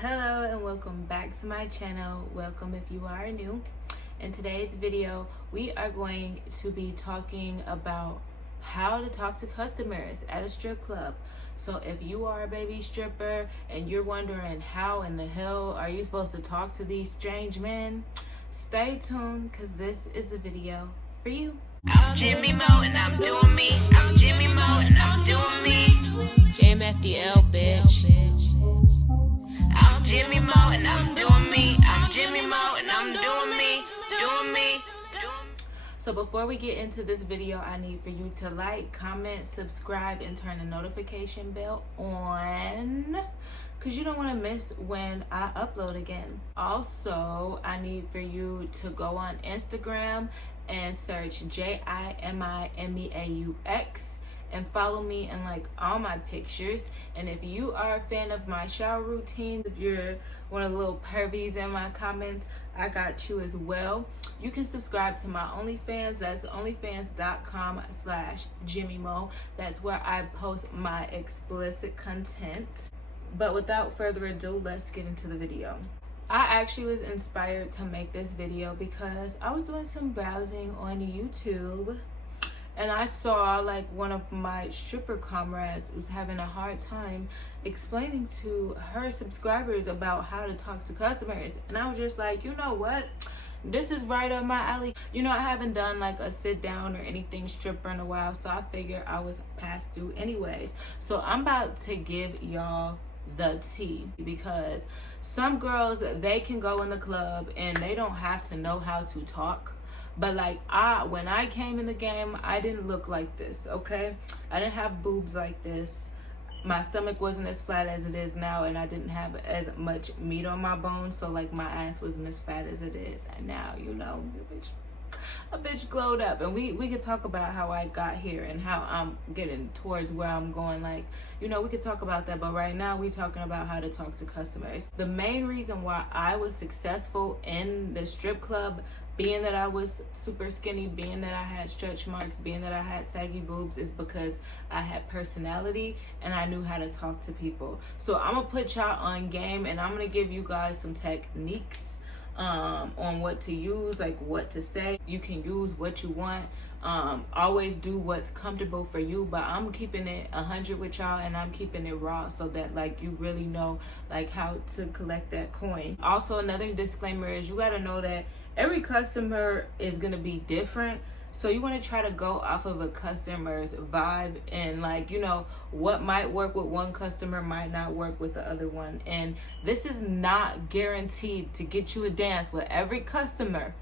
Hello and welcome back to my channel. Welcome if you are new. In today's video, we are going to be talking about how to talk to customers at a strip club. So if you are a baby stripper and you're wondering how in the hell are you supposed to talk to these strange men, stay tuned because this is a video for you. I'm Jimi Meaux and I'm doing me. I'm Jimi Meaux and I'm doing me. JMFDL, bitch. I'm Jimi Meaux and I'm doing me. I'm Jimi Meaux and I'm doing me. Doing me. So before we get into this video, I need for you to like, comment, subscribe, and turn the notification bell on because you don't want to miss when I upload again. Also, I need for you to go on Instagram and search JIMIMEAUX and follow me and like all my pictures. And if you are a fan of my shower routine, if you're one of the little pervies in my comments, I got you as well. You can subscribe to my OnlyFans. That's onlyfans.com/Jimi Meaux. That's where I post my explicit content. But without further ado, let's get into the video. I actually was inspired to make this video because I was doing some browsing on YouTube and I saw like one of my stripper comrades was having a hard time explaining to her subscribers about how to talk to customers. And I was just like, you know what? This is right up my alley. You know, I haven't done like a sit down or anything stripper in a while, so I figured I was past due anyways. So I'm about to give y'all the tea because some girls, they can go in the club and they don't have to know how to talk. But like when I came in the game, I didn't look like this, okay? I didn't have boobs like this. My stomach wasn't as flat as it is now, and I didn't have as much meat on my bones, so like my ass wasn't as fat as it is. And now, you know, a bitch glowed up. And we could talk about how I got here and how I'm getting towards where I'm going. Like, you know, we could talk about that, but right now we talking about how to talk to customers. The main reason why I was successful in the strip club, being that I was super skinny, being that I had stretch marks, being that I had saggy boobs, is because I had personality and I knew how to talk to people. So I'm gonna put y'all on game and I'm gonna give you guys some techniques on what to use, like what to say. You can use what you want. Always do what's comfortable for you, but I'm keeping it 100 with y'all and I'm keeping it raw so that like you really know like how to collect that coin. Also, another disclaimer is you got to know that every customer is going to be different. So you want to try to go off of a customer's vibe and like, you know, what might work with one customer might not work with the other one. And this is not guaranteed to get you a dance with every customer.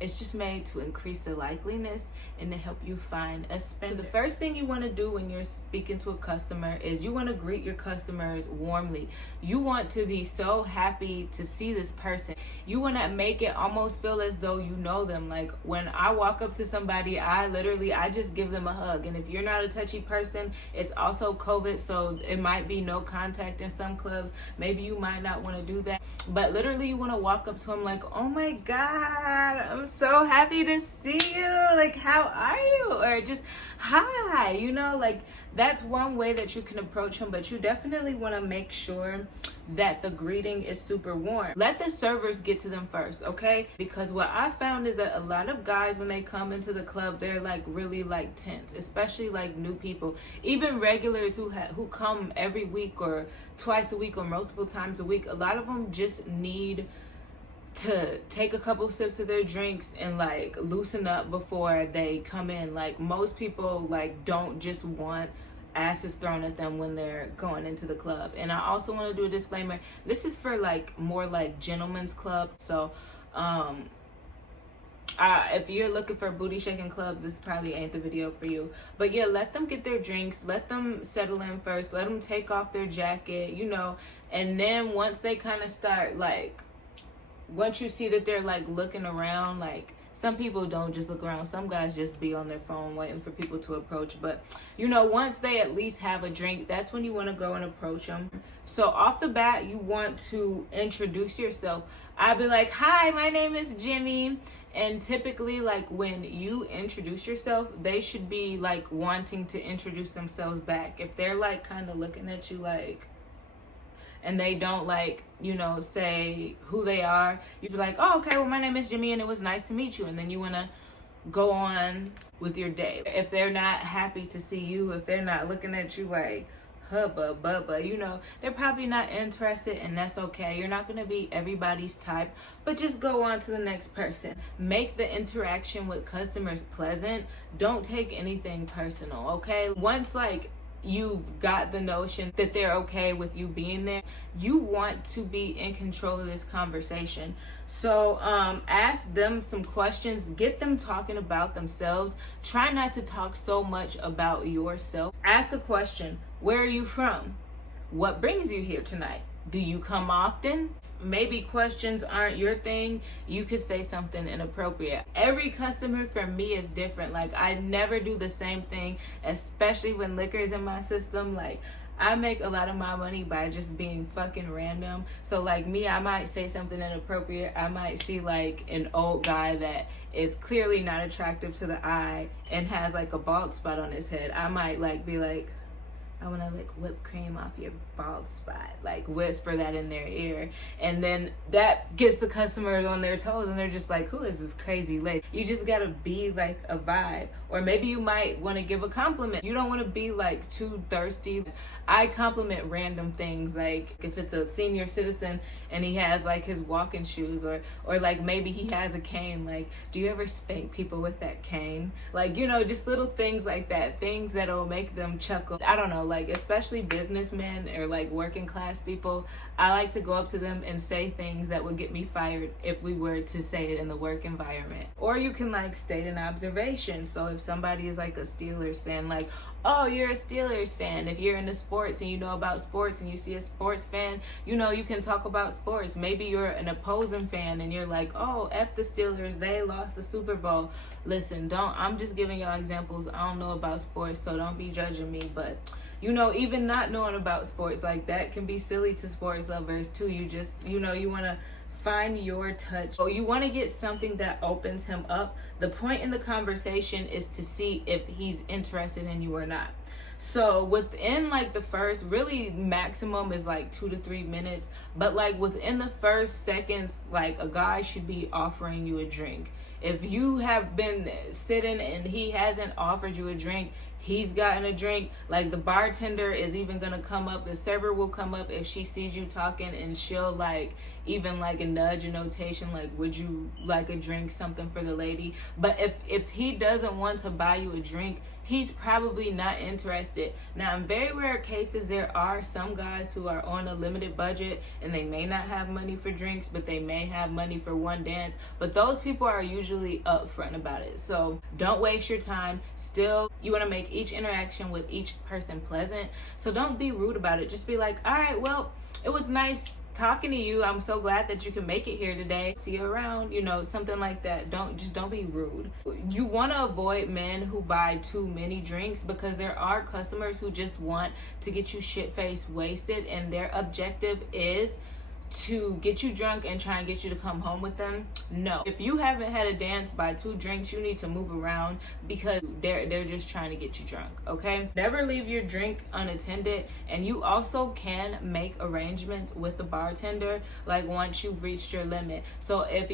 It's just made to increase the likeliness and to help you find a spender. The first thing you want to do when you're speaking to a customer is you want to greet your customers warmly. You want to be so happy to see this person. You want to make it almost feel as though you know them. Like when I walk up to somebody, I just give them a hug. And if you're not a touchy person, it's also COVID, so it might be no contact in some clubs. Maybe you might not want to do that. But literally you want to walk up to them like, oh my God, I'm so happy to see you. Like, how are you? Or just, hi, you know, like that's one way that you can approach them. But you definitely want to make sure that the greeting is super warm. Let the servers get to them first, okay? Because what I found is that a lot of guys, when they come into the club, they're like really like tense, especially like new people. Even regulars who come every week or twice a week or multiple times a week, a lot of them just need to take a couple sips of their drinks and like loosen up before they come in. Like most people like don't just want asses thrown at them when they're going into the club. And I also want to do a disclaimer, this is for like more like gentlemen's club. So if you're looking for booty shaking clubs, this probably ain't the video for you. But yeah, let them get their drinks, let them settle in first, let them take off their jacket, you know. And then once they kind of start like, once you see that they're like looking around, like some people don't just look around, some guys just be on their phone waiting for people to approach. But you know, once they at least have a drink, that's when you want to go and approach them. So off the bat, you want to introduce yourself. I'd be like, hi, my name is Jimmy. And typically like when you introduce yourself, they should be like wanting to introduce themselves back. If they're like kind of looking at you like, and they don't like, you know, say who they are, you're like, oh, okay, well, my name is Jimmy and it was nice to meet you. And then you want to go on with your day. If they're not happy to see you, if they're not looking at you like, hubba bubba, you know, they're probably not interested, and that's okay. You're not going to be everybody's type, but just go on to the next person. Make the interaction with customers pleasant. Don't take anything personal, okay? Once like you've got the notion that they're okay with you being there, you want to be in control of this conversation. So ask them some questions, get them talking about themselves. Try not to talk so much about yourself. Ask a question: where are you from? What brings you here tonight? Do you come often? Maybe questions aren't your thing. You could say something inappropriate. Every customer for me is different. Like, I never do the same thing, especially when liquor is in my system. Like, I make a lot of my money by just being fucking random. So like me, I might say something inappropriate. I might see like an old guy that is clearly not attractive to the eye and has like a bald spot on his head. I might like be like, I want to lick whipped cream off your bald spot, like whisper that in their ear, and then that gets the customers on their toes, and they're just like, who is this crazy lady? You just gotta be like a vibe. Or maybe you might want to give a compliment. You don't want to be like too thirsty. I compliment random things, like if it's a senior citizen and he has like his walking shoes, or like maybe he has a cane, like, do you ever spank people with that cane? Like, you know, just little things like that, things that'll make them chuckle. I don't know, like especially businessmen or like working class people, I like to go up to them and say things that would get me fired if we were to say it in the work environment. Or you can like state an observation. So if somebody is like a Steelers fan, like, oh, you're a Steelers fan. If you're into sports and you know about sports and you see a sports fan, you know, you can talk about sports. Maybe you're an opposing fan and you're like, oh, F the Steelers, they lost the Super Bowl. Listen, I'm just giving y'all examples. I don't know about sports, so don't be judging me. But, you know, even not knowing about sports, like that can be silly to sports lovers too. You just, you know, you want to find your touch. So you want to get something that opens him up. The point in the conversation is to see if he's interested in you or not. So within like the first, really maximum is like 2 to 3 minutes, but like within the first seconds, like a guy should be offering you a drink. If you have been sitting and he hasn't offered you a drink, he's gotten a drink, like the bartender is even gonna come up, the server will come up if she sees you talking, and she'll like even like a nudge, a notation, like, would you like a drink, something for the lady. But if he doesn't want to buy you a drink, he's probably not interested. Now, in very rare cases, there are some guys who are on a limited budget and they may not have money for drinks, but they may have money for one dance. But those people are usually upfront about it. So don't waste your time. Still, you want to make each interaction with each person pleasant. So don't be rude about it. Just be like, all right, well, it was nice talking to you. I'm so glad that you can make it here today. See you around, you know, something like that. Don't be rude. You want to avoid men who buy too many drinks, because there are customers who just want to get you shit-faced wasted, and their objective is to get you drunk and try and get you to come home with them. No. If you haven't had a dance by 2 drinks, you need to move around, because they're just trying to get you drunk, okay? Never leave your drink unattended, and you also can make arrangements with the bartender, like once you've reached your limit. So if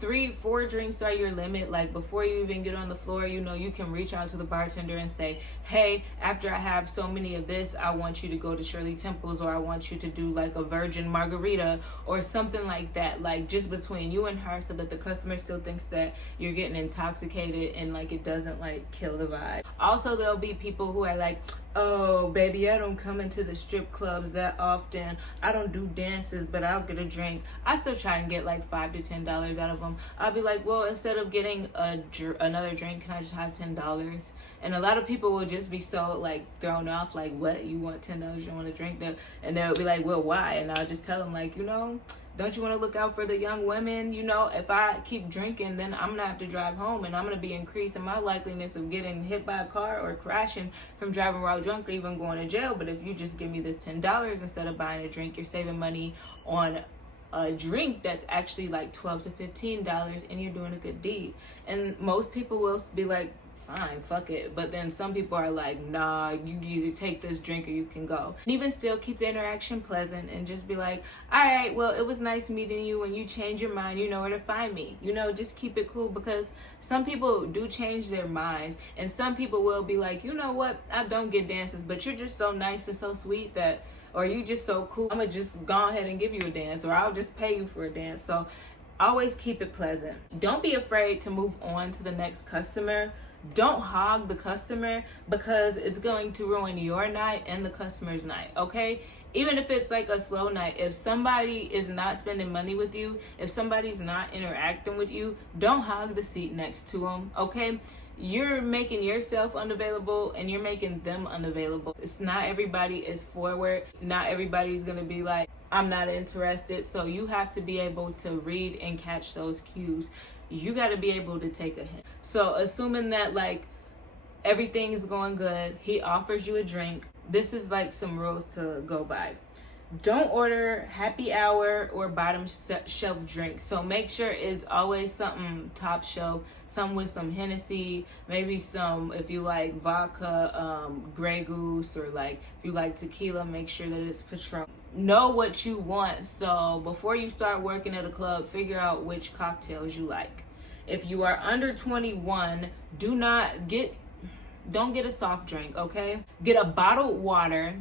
3-4 drinks are your limit, like before you even get on the floor, you know, you can reach out to the bartender and say, hey, after I have so many of this, I want you to go to Shirley Temple's, or I want you to do like a virgin margarita or something like that, like just between you and her, so that the customer still thinks that you're getting intoxicated and like it doesn't like kill the vibe. Also, there'll be people who are like, oh baby, I don't come into the strip clubs that often, I don't do dances, but I'll get a drink. I still try and get like $5 to $10 out of them. I'll be like, well, instead of getting another drink, can I just have $10? And a lot of people will just be so like thrown off, like, what, you want $10, you want a drink? And they'll be like, well, why? And I'll just tell them, like, you know, don't you want to look out for the young women? You know, if I keep drinking, then I'm gonna have to drive home, and I'm gonna be increasing my likeliness of getting hit by a car or crashing from driving while drunk, or even going to jail. But if you just give me this $10 instead of buying a drink, you're saving money on a drink that's actually like $12 to $15, and you're doing a good deed. And most people will be like, fine, fuck it. But then some people are like, nah, you either take this drink or you can go. And even still, keep the interaction pleasant and just be like, all right, well, it was nice meeting you. When you change your mind, you know where to find me. You know, just keep it cool, because some people do change their minds, and some people will be like, you know what, I don't get dances, but you're just so nice and so sweet that, or you just so cool, I'm gonna just go ahead and give you a dance, or I'll just pay you for a dance. So always keep it pleasant. Don't be afraid to move on to the next customer. Don't hog the customer, because it's going to ruin your night and the customer's night, okay? Even if it's like a slow night, if somebody is not spending money with you, if somebody's not interacting with you, don't hog the seat next to them, okay? You're making yourself unavailable and you're making them unavailable. It's not everybody is forward. Not everybody's gonna be like, I'm not interested. So you have to be able to read and catch those cues. You got to be able to take a hint. So assuming that like everything is going good, he offers you a drink. This is like some rules to go by. Don't order happy hour or bottom shelf drinks. So make sure it's always something top shelf, some with some Hennessy, maybe some, if you like vodka, Grey Goose, or like if you like tequila, make sure that it's Patron. Know what you want. So before you start working at a club, figure out which cocktails you like. If you are under 21, don't get a soft drink, okay? Get a bottled water,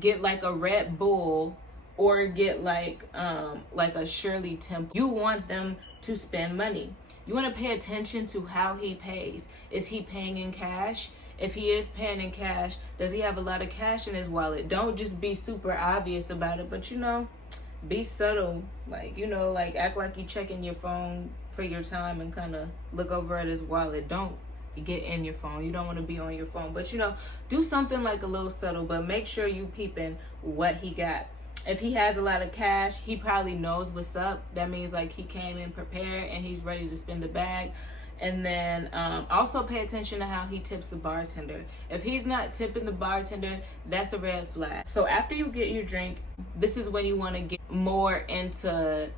get like a Red Bull, or get like a Shirley Temple. You want them to spend money. You want to pay attention to how he pays. Is he paying in cash? If he is paying in cash, does he have a lot of cash in his wallet? Don't just be super obvious about it, but you know, be subtle. Like, you know, like act like you checking your phone for your time and kind of look over at his wallet. Don't get in your phone. You don't want to be on your phone, but you know, do something like a little subtle, but make sure you peeping what he got. If he has a lot of cash, he probably knows what's up. That means like he came in prepared and he's ready to spend the bag. And then also pay attention to how he tips the bartender. If he's not tipping the bartender, that's a red flag. So after you get your drink, this is when you want to get more into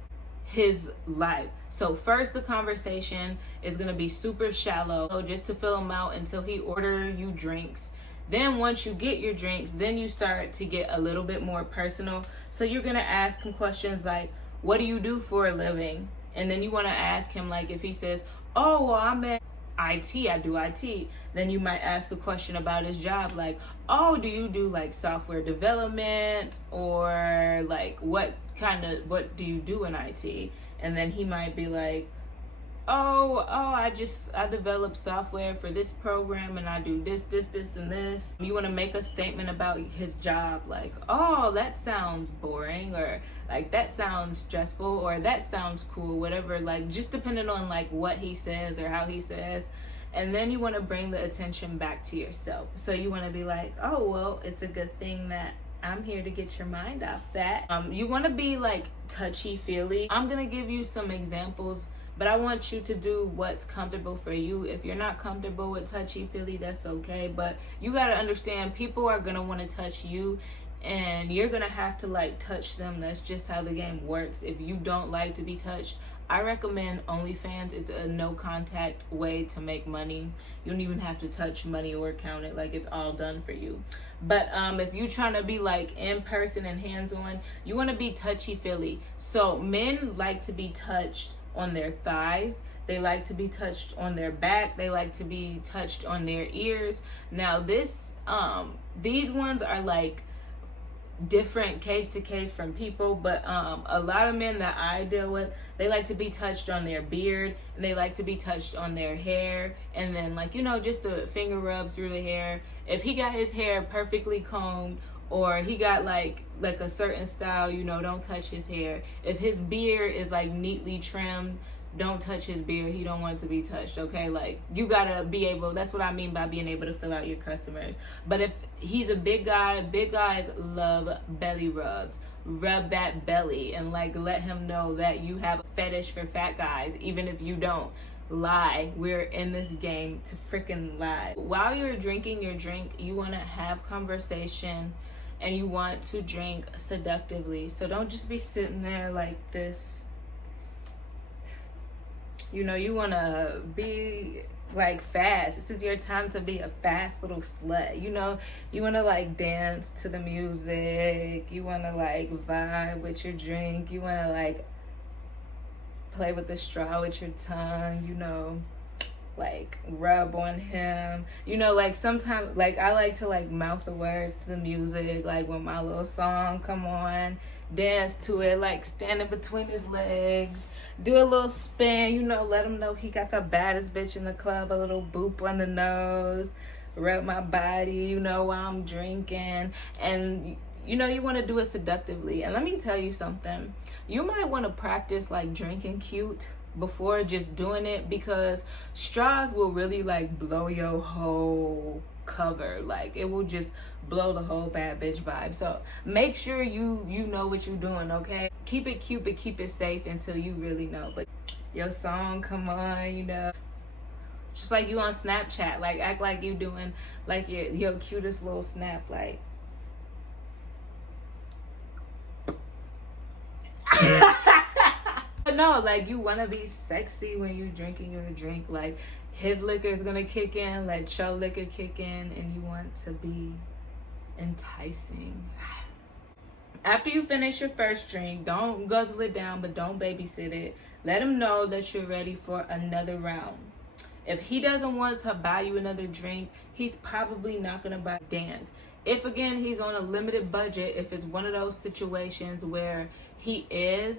his life. So first, the conversation is going to be super shallow, so just to fill him out until he order you drinks. Then once you get your drinks, then you start to get a little bit more personal. So you're going to ask him questions like, what do you do for a living? And then you want to ask him, like, if he says, oh, well, I'm at IT, I do IT. Then you might ask a question about his job, like, oh, do you do like software development, or like what do you do in IT? And then he might be like, I develop software for this program and I do this, and this. You want to make a statement about his job, like, oh, that sounds boring, or like that sounds stressful, or that sounds cool, whatever, like just depending on like what he says or how he says. And then you want to bring the attention back to yourself. So you want to be like, oh, well, it's a good thing that I'm here to get your mind off that. You want to be like touchy-feely. I'm going to give you some examples, but I want you to do what's comfortable for you. If you're not comfortable with touchy-feely, that's okay. But you got to understand, people are going to want to touch you, and you're going to have to like touch them. That's just how the game works. If you don't like to be touched, I recommend OnlyFans. It's a no contact way to make money. You don't even have to touch money or count it. Like, it's all done for you. But if you're trying to be like in person and hands on, you want to be touchy feely. So men like to be touched on their thighs. They like to be touched on their back. They like to be touched on their ears. Now these ones are like different case to case from people, but a lot of men that I deal with, they like to be touched on their beard, and they like to be touched on their hair, and then like, you know, just a finger rub through the hair. If he got his hair perfectly combed, or he got like a certain style, you know, don't touch his hair. If his beard is like neatly trimmed, don't touch his beard. He don't want it to be touched, okay? Like, you gotta be able, that's what I mean by being able to fill out your customers. But if he's a big guy, big guys love belly rubs. Rub that belly and like let him know that you have a fetish for fat guys, even if you don't. Lie. We're in this game to freaking lie. While you're drinking your drink, you want to have conversation, and you want to drink seductively. So don't just be sitting there like this. You know, you want to be like fast. This is your time to be a fast little slut. You know, you want to like dance to the music. You want to like vibe with your drink. You want to like play with the straw with your tongue, you know, like rub on him. You know, like sometimes like I like to like mouth the words to the music, like when my little song come on, dance to it, like standing between his legs, do a little spin, you know, let him know he got the baddest bitch in the club, a little boop on the nose, rub my body, you know, while I'm drinking. And you know, you want to do it seductively. And let me tell you something, you might want to practice like drinking cute before just doing it, because straws will really like blow your whole cover. Like it will just blow the whole bad bitch vibe. So make sure you know what you're doing, okay? Keep it cute, but keep it safe until you really know. But your song come on, you know, just like you on Snapchat, like act like you doing like your cutest little snap, like no, like you want to be sexy when you're drinking your drink. Like his liquor is gonna kick in, let your liquor kick in, and you want to be enticing. After you finish your first drink, don't guzzle it down, but don't babysit it. Let him know that you're ready for another round. If he doesn't want to buy you another drink, he's probably not gonna buy a dance. If again he's on a limited budget, if it's one of those situations where he is,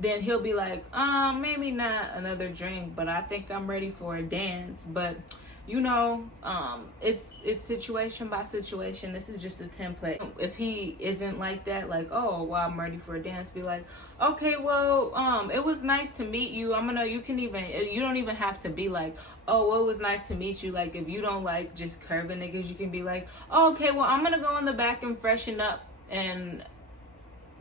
then he'll be like, maybe not another drink, but I think I'm ready for a dance. But you know, it's situation by situation. This is just a template. If he isn't like that, like, oh, well, I'm ready for a dance, be like, okay, well, it was nice to meet you. You don't even have to be like, oh, well, it was nice to meet you. Like, if you don't like just curving niggas, you can be like, oh, okay, well, I'm gonna go in the back and freshen up, and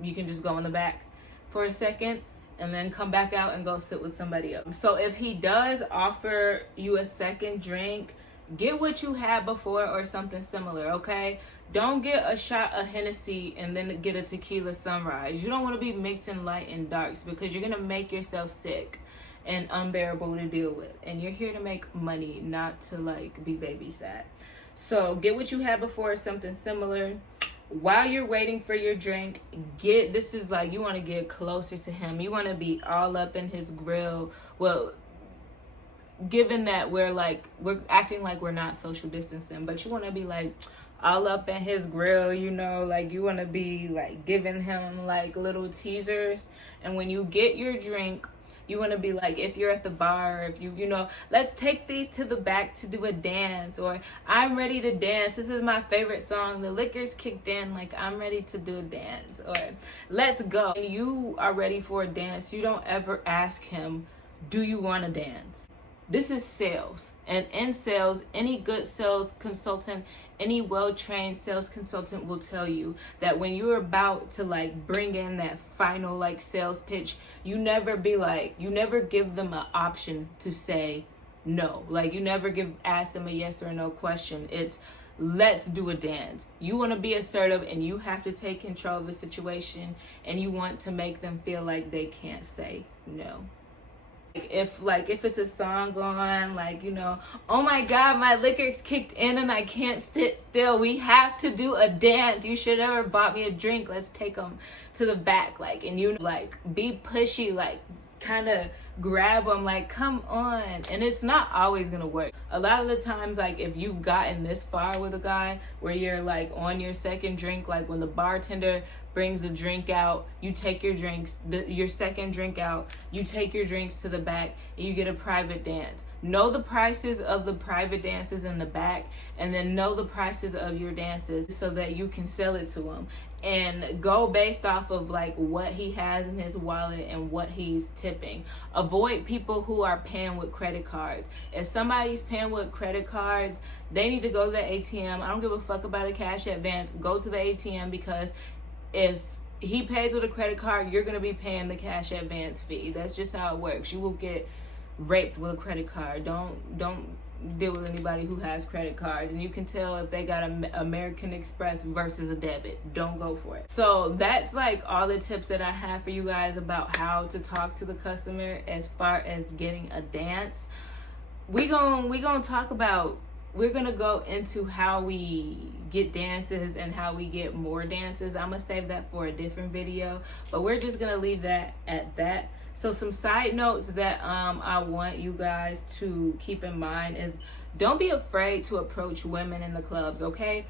you can just go in the back for a second and then come back out and go sit with somebody else. So if he does offer you a second drink, get what you had before or something similar, okay? Don't get a shot of Hennessy and then get a tequila sunrise. You don't want to be mixing light and darks, because you're gonna make yourself sick and unbearable to deal with. And you're here to make money, not to like be babysat. So get what you had before or something similar. While you're waiting for your drink, this is like, you want to get closer to him. You want to be all up in his grill. Well, given that we're acting like we're not social distancing, but you want to be like all up in his grill, you know, like you want to be like giving him like little teasers. And when you get your drink, you want to be like, if you're at the bar, if you know, let's take these to the back to do a dance, or I'm ready to dance. This is my favorite song. The liquor's kicked in, like I'm ready to do a dance, or let's go. When you are ready for a dance, you don't ever ask him, do you want to dance? This is sales. And in sales, any good sales consultant, any well-trained sales consultant will tell you that when you're about to like bring in that final like sales pitch, you never give them an option to say no. Like you never ask them a yes or no question. It's let's do a dance. You want to be assertive, and you have to take control of the situation, and you want to make them feel like they can't say no. If it's a song on, like, you know, oh my god, my liquor's kicked in and I can't sit still, we have to do a dance, you should have ever bought me a drink, let's take them to the back, like, and you like be pushy, like kind of grab them, like come on. And it's not always gonna work. A lot of the times, like if you've gotten this far with a guy where you're like on your second drink, like when the bartender brings the drink out, you take your your second drink out, you take your drinks to the back, and you get a private dance. Know the prices of the private dances in the back, and then know the prices of your dances so that you can sell it to him, and go based off of like what he has in his wallet and what he's tipping. Avoid people who are paying with credit cards. If somebody's paying with credit cards, they need to go to the ATM. I don't give a fuck about a cash advance. Go to the ATM, because if he pays with a credit card, you're going to be paying the cash advance fee. That's just how it works. You will get raped with a credit card. Don't don't deal with anybody who has credit cards, and you can tell if they got an American Express versus a debit. Don't go for it. So that's like all the tips that I have for you guys about how to talk to the customer as far as getting a dance. We're gonna go into how we get dances and how we get more dances. I'm gonna save that for a different video, but we're just gonna leave that at that. So some side notes that I want you guys to keep in mind is, don't be afraid to approach women in the clubs, okay?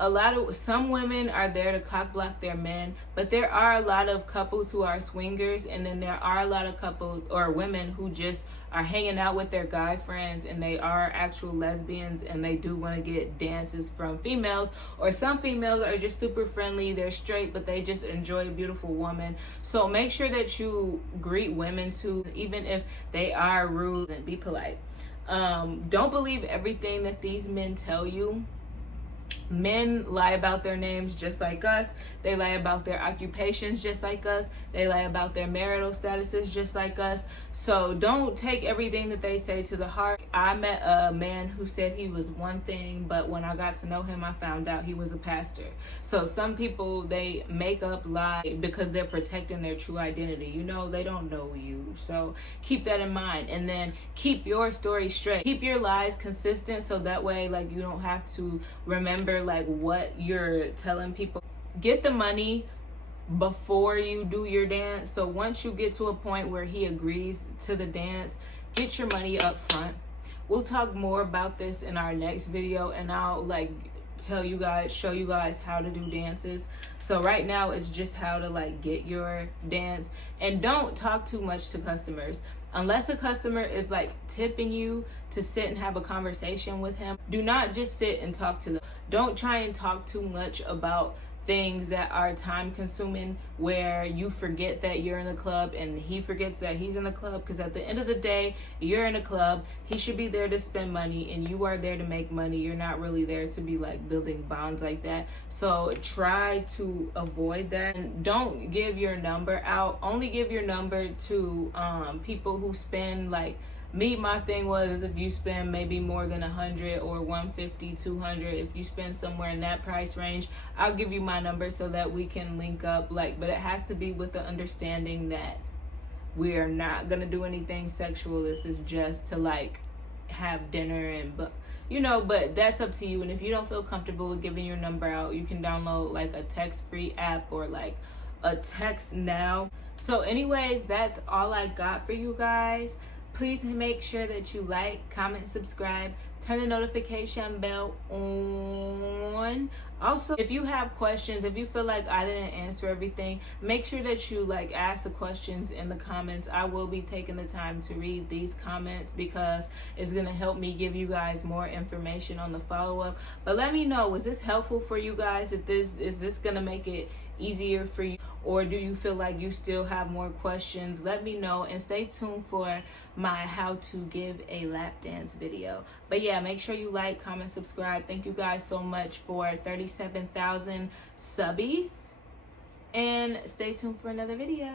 Some women are there to cock block their men, but there are a lot of couples who are swingers, and then there are a lot of couples or women who just are hanging out with their guy friends, and they are actual lesbians, and they do want to get dances from females. Or some females are just super friendly, they're straight, but they just enjoy a beautiful woman. So make sure that you greet women too, even if they are rude, and be polite. Don't believe everything that these men tell you. Men lie about their names just like us. They lie about their occupations just like us. They lie about their marital statuses just like us. So don't take everything that they say to the heart. I met a man who said he was one thing, but when I got to know him, I found out he was a pastor. So some people, they make up lie because they're protecting their true identity. You know, they don't know you. So keep that in mind, and then keep your story straight. Keep your lies consistent, so that way, like, you don't have to remember like what you're telling people. Get the money before you do your dance. So once you get to a point where he agrees to the dance, get your money up front. We'll talk more about this in our next video, and I'll like show you guys how to do dances. So right now it's just how to like get your dance. And don't talk too much to customers. Unless a customer is like tipping you to sit and have a conversation with him, do not just sit and talk to them. Don't try and talk too much about things that are time consuming, where you forget that you're in a club and he forgets that he's in a club. Because at the end of the day, you're in a club, he should be there to spend money, and you are there to make money. You're not really there to be like building bonds like that. So try to avoid that, and don't give your number out. Only give your number to people who spend like my thing was, if you spend maybe more than 100 or 150, 200, if you spend somewhere in that price range, I'll give you my number so that we can link up. Like, but it has to be with the understanding that we are not gonna do anything sexual. This is just to like have dinner, and but that's up to you. And if you don't feel comfortable with giving your number out, you can download like a text-free app or like a text now. So anyways, that's all I got for you guys. Please make sure that you like, comment, subscribe, turn the notification bell on. Also, if you have questions, if you feel like I didn't answer everything, make sure that you like ask the questions in the comments. I will be taking the time to read these comments because it's gonna help me give you guys more information on the follow-up. But let me know, was this helpful for you guys? Is this gonna make it easier for you, or do you feel like you still have more questions? Let me know, and stay tuned for my how to give a lap dance video. But yeah, make sure you like, comment, subscribe. Thank you guys so much for 37,000 subbies, and stay tuned for another video.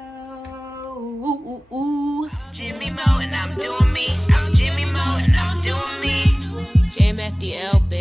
Jimi Meaux and I'm doing me. I'm Jimi Meaux and I'm doing me. JMFDL, bitch.